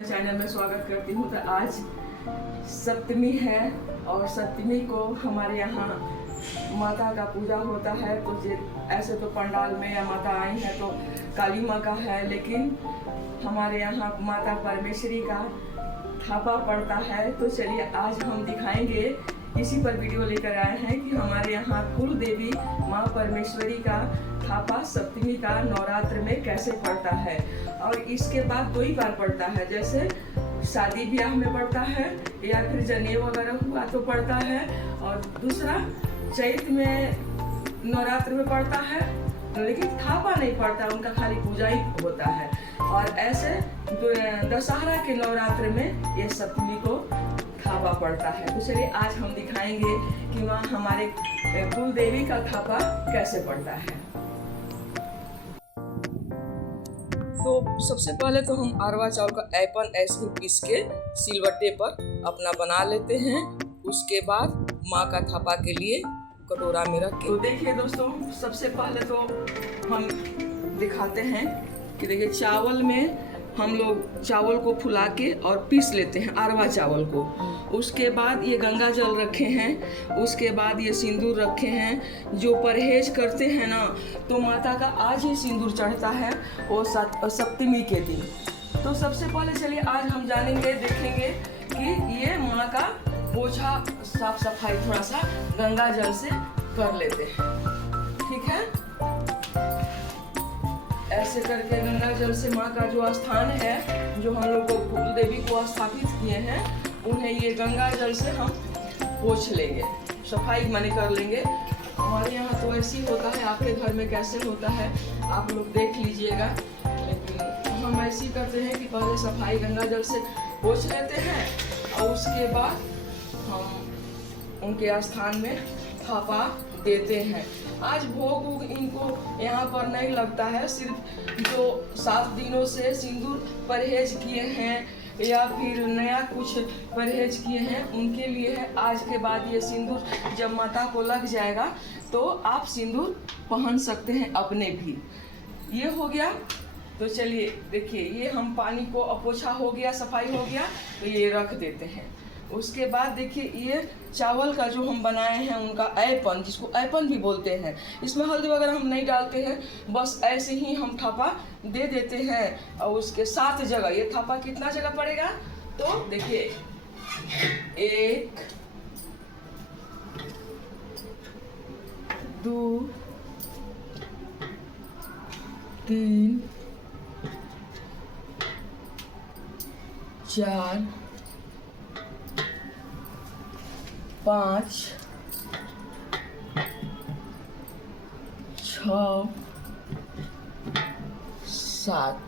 Channel में स्वागत करती हूँ। तो आज सप्तमी है और सप्तमी को हमारे यहाँ माता का पूजा होता है। तो ऐसे तो पंडाल में या माता आई है तो काली माँ का है, लेकिन हमारे यहाँ माता परमेश्वरी का थापा पड़ता है। तो चलिए आज हम दिखाएंगे, इसी पर वीडियो लेकर आए हैं कि हमारे यहाँ कुल देवी माँ परमेश्वरी का थापा सप्तमी का नवरात्र में कैसे पड़ता है। और इसके बाद 2 ही बार पड़ता है, जैसे शादी ब्याह में पड़ता है या फिर जनेऊ वगैरह हुआ तो पड़ता है, और दूसरा चैत में नवरात्र में पड़ता है, लेकिन थापा नहीं पड़ता, उनका खाली पूजा ही होता है। और ऐसे दशहरा के नवरात्र में ये सप्तमी को थापा पड़ता है। तो चलिए आज हम दिखाएंगे कि वहाँ हमारे कुल देवी का थापा कैसे पड़ता है। तो सबसे पहले तो हम अरवा चावल का ऐपन ऐसे पीस के सिलवट्टे पर अपना बना लेते हैं। उसके बाद माँ का थापा के लिए कटोरा में रख के, तो देखिए दोस्तों, सबसे पहले तो हम दिखाते हैं कि देखिए चावल में हम लोग चावल को फुला के और पीस लेते हैं अरवा चावल को। उसके बाद ये गंगा जल रखे हैं, उसके बाद ये सिंदूर रखे हैं। जो परहेज करते हैं ना, तो माता का आज ही सिंदूर चढ़ता है वो सप्तमी के दिन। तो सबसे पहले चलिए आज हम जानेंगे, देखेंगे कि ये माँ का पोछा साफ सफाई थोड़ा सा गंगा जल से कर लेते हैं। ठीक है, ऐसे करके गंगा जल से माँ का जो स्थान है, जो हम लोग को कुल देवी को स्थापित किए हैं, उन्हें ये गंगा जल से हम पोंछ लेंगे, सफाई माने कर लेंगे। हमारे यहाँ तो ऐसे ही होता है, आपके घर में कैसे होता है आप लोग देख लीजिएगा, लेकिन हम ऐसे ही करते हैं कि पहले सफाई गंगा जल से पोंछ लेते हैं और उसके बाद हम उनके स्थान में थापा देते हैं। आज भोग इनको यहाँ पर नहीं लगता है, सिर्फ जो 7 दिनों से सिंदूर परहेज किए हैं या फिर नया कुछ परहेज किए हैं उनके लिए है। आज के बाद ये सिंदूर जब माता को लग जाएगा तो आप सिंदूर पहन सकते हैं अपने भी। ये हो गया। तो चलिए देखिए, ये हम पानी को पोछा हो गया, सफाई हो गया, तो ये रख देते हैं। उसके बाद देखिए ये चावल का जो हम बनाए हैं उनका ऐपन, जिसको ऐपन भी बोलते हैं, इसमें हल्दी वगैरह हम नहीं डालते हैं, बस ऐसे ही हम थापा दे देते हैं। और उसके 7 जगह ये थापा कितना जगह पड़ेगा, तो देखिए 1 2 3 4 5 6 7,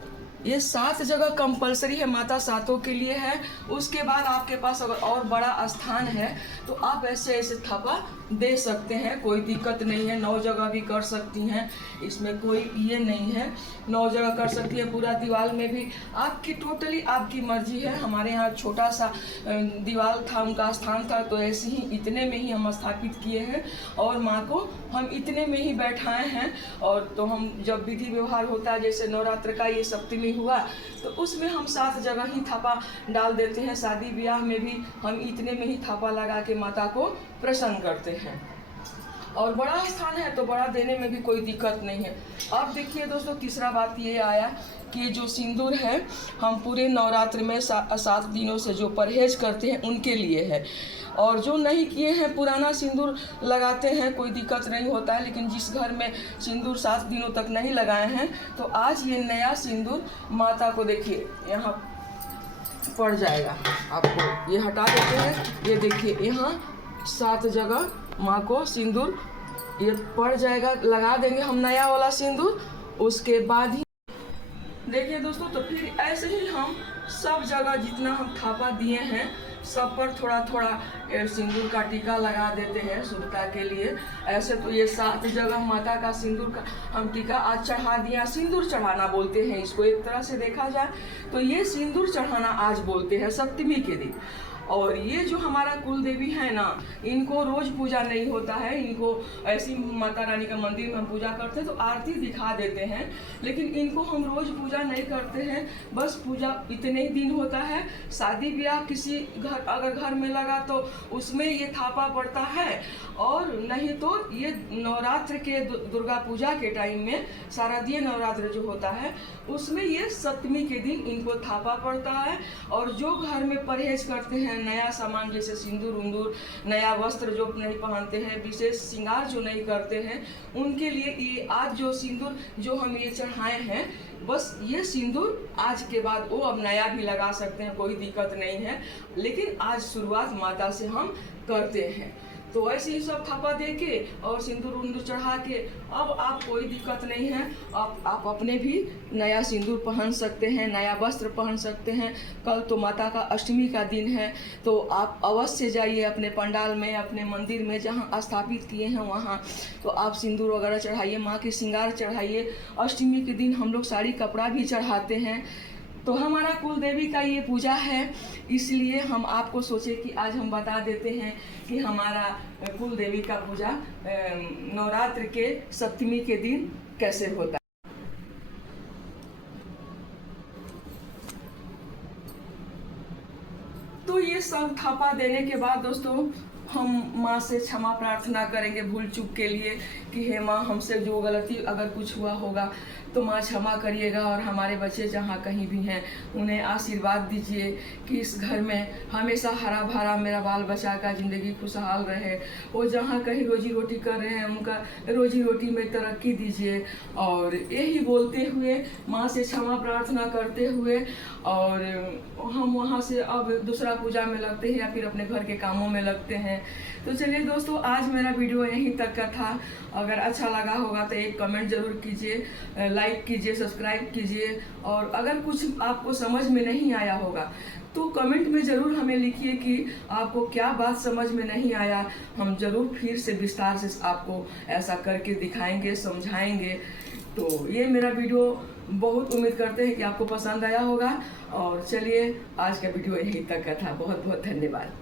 ये 7 जगह कंपलसरी है, माता सातों के लिए है। उसके बाद आपके पास अगर और बड़ा स्थान है तो आप ऐसे ऐसे थापा दे सकते हैं, कोई दिक्कत नहीं है। 9 जगह भी कर सकती हैं, इसमें कोई ये नहीं है, 9 जगह कर सकती है, पूरा दीवार में भी, आपकी टोटली आपकी मर्जी है। हमारे यहाँ छोटा सा दीवार था, उनका स्थान था, तो ऐसे ही इतने में ही हम स्थापित किए हैं और माँ को हम इतने में ही बैठाए हैं। और तो हम जब विधि व्यवहार होता है, जैसे नवरात्र का ये सप्तमी हुआ, तो उसमें हम 7 जगह ही थापा डाल देते हैं। शादी ब्याह में भी हम इतने में ही थापा लगा के माता को प्रसन्न करते हैं। और बड़ा स्थान है तो बड़ा देने में भी कोई दिक्कत नहीं है। अब देखिए दोस्तों, तीसरा बात ये आया कि जो सिंदूर है हम पूरे नवरात्र में 7 दिनों से जो परहेज करते हैं उनके लिए है, और जो नहीं किए हैं पुराना सिंदूर लगाते हैं, कोई दिक्कत नहीं होता है। लेकिन जिस घर में सिंदूर 7 दिनों तक नहीं लगाए हैं, तो आज ये नया सिंदूर माता को देखिए यहाँ पड़ जाएगा। आपको ये हटा देते हैं, ये देखिए यहाँ 7 जगह माँ को सिंदूर ये पड़ जाएगा, लगा देंगे हम नया वाला सिंदूर। उसके बाद ही देखिए दोस्तों, तो फिर ऐसे ही हम सब जगह जितना हम थापा दिए हैं सब पर थोड़ा थोड़ा सिंदूर का टीका लगा देते हैं शुद्धता के लिए। ऐसे तो ये 7 जगह माता का सिंदूर का हम टीका आज चढ़ा दिया। सिंदूर चढ़ाना बोलते हैं इसको, एक तरह से देखा जाए तो ये सिंदूर चढ़ाना आज बोलते हैं सप्तमी के दिन। और ये जो हमारा कुल देवी है ना, इनको रोज पूजा नहीं होता है। इनको ऐसी माता रानी का मंदिर में हम पूजा करते हैं तो आरती दिखा देते हैं, लेकिन इनको हम रोज पूजा नहीं करते हैं। बस पूजा इतने ही दिन होता है। शादी ब्याह किसी घर अगर घर में लगा तो उसमें ये थापा पड़ता है, और नहीं तो ये नवरात्र के दुर्गा पूजा के टाइम में शारदीय नवरात्र जो होता है उसमें ये सप्तमी के दिन इनको थापा पड़ता है। और जो घर में परहेज करते हैं, नया सामान जैसे सिंदूर उंदूर, नया वस्त्र जो नहीं पहनते हैं, विशेष श्रृंगार जो नहीं करते हैं, उनके लिए ये आज जो सिंदूर जो हम ये चढ़ाए हैं, बस ये सिंदूर आज के बाद वो अब नया भी लगा सकते हैं, कोई दिक्कत नहीं है। लेकिन आज शुरुआत माता से हम करते हैं। तो ऐसे ही सब थापा दे के और सिंदूर उंदूर चढ़ा के अब आप कोई दिक्कत नहीं है, आप अपने भी नया सिंदूर पहन सकते हैं, नया वस्त्र पहन सकते हैं। कल तो माता का अष्टमी का दिन है, तो आप अवश्य जाइए अपने पंडाल में, अपने मंदिर में जहां स्थापित किए हैं वहां, तो आप सिंदूर वगैरह चढ़ाइए, माँ की श्रृंगार चढ़ाइए। अष्टमी के दिन हम लोग साड़ी कपड़ा भी चढ़ाते हैं। तो हमारा कुल देवी का ये पूजा है, इसलिए हम आपको सोचे कि आज हम बता देते हैं कि हमारा कुल देवी का पूजा नवरात्र के सप्तमी के दिन कैसे होता है। तो ये सब थापा देने के बाद दोस्तों हम माँ से क्षमा प्रार्थना करेंगे भूल चूक के लिए कि हे माँ, हमसे जो गलती अगर कुछ हुआ होगा तो माँ क्षमा करिएगा। और हमारे बच्चे जहाँ कहीं भी हैं उन्हें आशीर्वाद दीजिए कि इस घर में हमेशा हरा भरा मेरा बाल बच्चा का ज़िंदगी खुशहाल रहे। वो जहाँ कहीं रोजी रोटी कर रहे हैं उनका रोजी रोटी में तरक्की दीजिए। और यही बोलते हुए माँ से क्षमा प्रार्थना करते हुए और हम वहाँ से अब दूसरा पूजा में लगते हैं या फिर अपने घर के कामों में लगते हैं। तो चलिए दोस्तों, आज मेरा वीडियो यहीं तक का था। अगर अच्छा लगा होगा तो एक कमेंट ज़रूर कीजिए, लाइक कीजिए, सब्सक्राइब कीजिए। और अगर कुछ आपको समझ में नहीं आया होगा तो कमेंट में ज़रूर हमें लिखिए कि आपको क्या बात समझ में नहीं आया। हम ज़रूर फिर से विस्तार से आपको ऐसा करके दिखाएंगे, समझाएंगे। तो ये मेरा वीडियो बहुत उम्मीद करते हैं कि आपको पसंद आया होगा। और चलिए, आज का वीडियो यहीं तक का था। बहुत बहुत धन्यवाद।